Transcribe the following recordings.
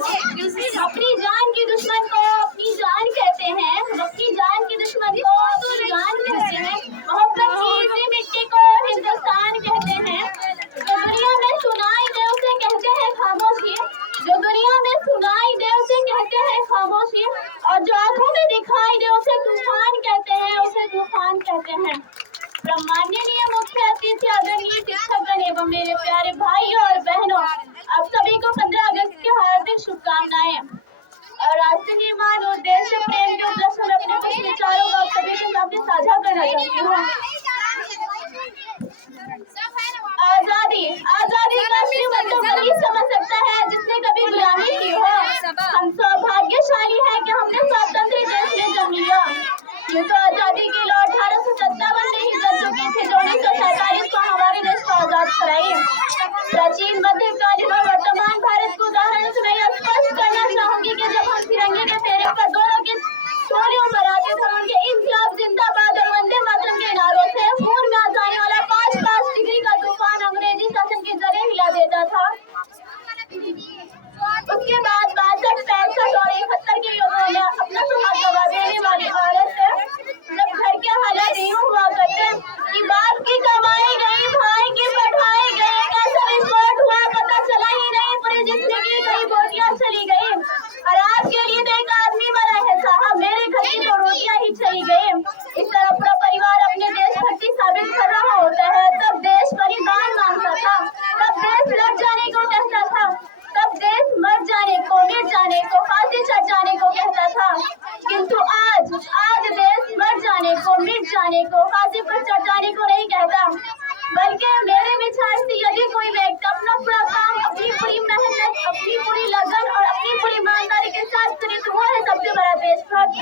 अपनी जान की दुश्मन को अपनी जान कहते हैं, अपनी जान की दुश्मन को अपनी जान कहते हैं। मोहब्बत की इसी मिट्टी को हिंदुस्तान कहते हैं। जो दुनिया में सुनाई दे उसे कहते हैं खामोशी, जो दुनिया में सुनाई दे उसे कहते हैं खामोशी, और जो आंखों में दिखाई दे उसे तूफान कहते हैं, उसे तूफान कहते हैं। सम्माननीय मुख्य अतिथि, आदरणीय शिक्षकगण एवं मेरे प्यारे भाइयों और बहनों, आप सभी को 15 अगस्त की हार्दिक शुभकामनाएं। और राष्ट्र निर्माण उद्देश्य प्रेम के उपलक्ष्य में अपने कुछ विचारों को आप सभी के सामने साझा करना चाहती हूँ। आजादी, आजादी का असली मतलब वही समझ सकता है जिसने कभी गुलामी की हो। हम सौभाग्यशाली हैं कि हमने स्वतंत्र देश में जन्म लिया। ये तो आजादी की लौ 1857 में ही जल चुकी थी, जो 1947 को हमारे देश को आजाद कराई। प्राचीन, मध्यकालीन और वर्तमान भारत को उदाहरण से मैं यह स्पष्ट करना चाहूंगी कि जब हम तिरंगे के फेरे पर दोनों के सोनियों पर आते थे, उनके इंकलाब जिंदाबाद और वंदे मातरम के नारों से खून में आ जाने वाला 5 डिग्री का तूफान अंग्रेजी शासन की जड़ें हिला देता था। उसके बाद 62, 65 और 71 के युगों में अपना सुहाग गवा देने वाली औरत से जब घर के हालात यूं हुआ करते कि बाप की कमाई गई, भाई की पढ़ाई गई, कैसा विस्फोट हुआ पता चला ही नहीं, पूरी जिंदगी कई बोटियां चली गई। और आपके लिए तो एक आदमी मरा है साहब, मेरे घर की तो रोटियां ही चली गई। इस तरह पूरा परिवार अपने देशभक्ति साबित कर रहा होता है। तब देश बलिदान मांगता था, तब देश लड़ जाने को कहता था, तब देश मर जाने को, मिट जाने को, फांसी चढ़ जाने को कहता था। किंतु आज देश मर जाने को, मिट जाने को, फांसी पर चढ़ जाने को नहीं कहता, बल्कि मेरे विचार से यदि कोई व्यक्ति अपना पूरा काम, अपनी पूरी मेहनत, अपनी पूरी लगन और अपनी पूरी ईमानदारी के साथ करे तो वो है सबसे बड़ा देशभक्त।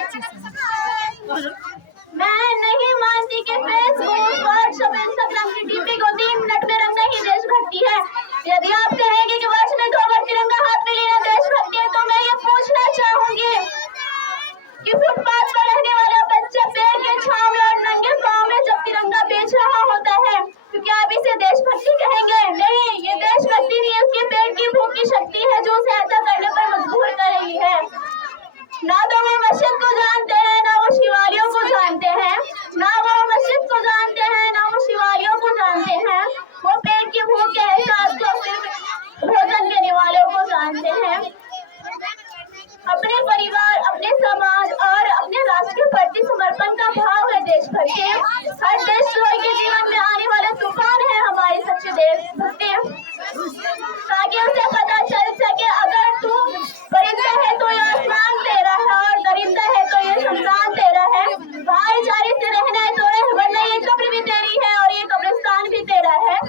मैं नहीं मानती कि फेसबुक, व्हाट्सएप, इंस्टाग्राम की डीपी को 3 मिनट में रंगना ही देशभक्ति है। यदि आप कहेंगे कि वर्ष में 2 बार तिरंगा हाथ में लेना देशभक्ति है, तो मैं ये पूछना चाहूंगी कि फुटपाथ पर रहने वाला बच्चा पेड़ के छांव में और नंगे पांव में जब तिरंगा बेच रहा होता है, तो क्या आप इसे देशभक्ति कहेंगे? नहीं, ये देशभक्ति नहीं, उसके पेट की भूख की शक्ति है जो उसे ऐसा करने पर मजबूर कर रही है। ना तो वो मस्जिद को जानते हैं, ना वो शिवालियों को जानते हैं, ना वो मस्जिद को जानते हैं, ना वो शिवालियों को जानते हैं। वो पेट की भूख के एहसास को सिर्फ भोजन देने वालों को जानते हैं। अपने परिवार, अपने समाज और अपने राष्ट्र के प्रति समर्पण का भाव है देशभक्ति। हर देशद्रोही के जीवन में आने वाला तूफान है हमारी सच्ची देशभक्ति, ताकि उसे पता चल सके अगर तू परिंदा है तो ये आसमान तेरा है, और दरिंदा है तो ये शमशान तेरा है। भाईचारे से रहना है तो रह, वरना ये कब्र भी तेरी है और ये कब्रिस्तान भी तेरा है।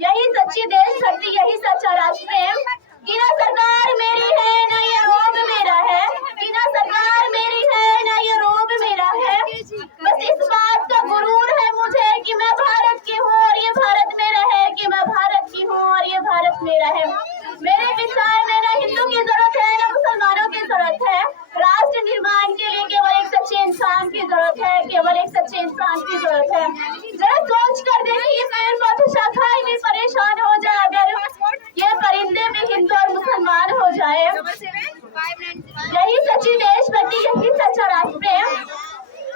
यही सच्ची देशभक्ति, यही सच्चा राष्ट्र प्रेम। कि ना सरकार मेरी है, ना ये रोब मेरा है, कि ना सरकार मेरी है, ना ये रोब मेरा है। बस इस बात का गुरूर है मुझे कि मैं भारत की हूँ और ये भारत मेरा है, कि मैं भारत की हूँ और ये भारत मेरा है। मेरे विचार में ना हिंदू की जरूरत है, ना मुसलमानों की जरूरत है। राष्ट्र निर्माण के लिए केवल एक सच्चे इंसान की जरूरत है, केवल एक सच्चे इंसान की जरूरत है। जरा सोच कर देखिए, पेड़ पौधे शाखाएं भी परेशान हो जाए अगर ये परिंदे भी हिंदू और मुसलमान हो जाए। यही सच्ची देशभक्ति, यही सच्चा राष्ट्र प्रेम।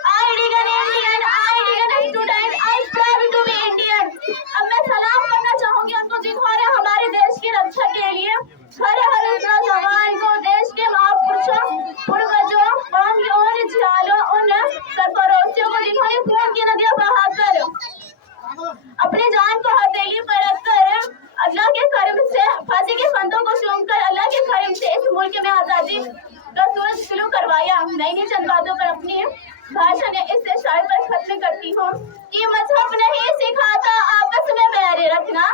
I Indian, I student, I proud to be Indian। अब मैं सलाम करना चाहूंगी उनको जिन्होंने हमारे देश की रक्षा के लिए हर जवान को, देश के महापुरुषों, पूर्वजों, बहादुरों, जियालों, उन सरफरोशियों को जिन्होंने खून की नदियां बहाकर अपने जान को हथेली पर रखकर अल्लाह के करम से फांसी के फंदों को चूमकर अल्लाह के करम से इस मुल्क में आजादी का सूरज शुरू करवाया। मैं इन्हीं चंद बातों पर अपनी भाषण इस इशारे पर खत्म करती हूँ कि मजहब नहीं सिखाता आपस में बैर रखना,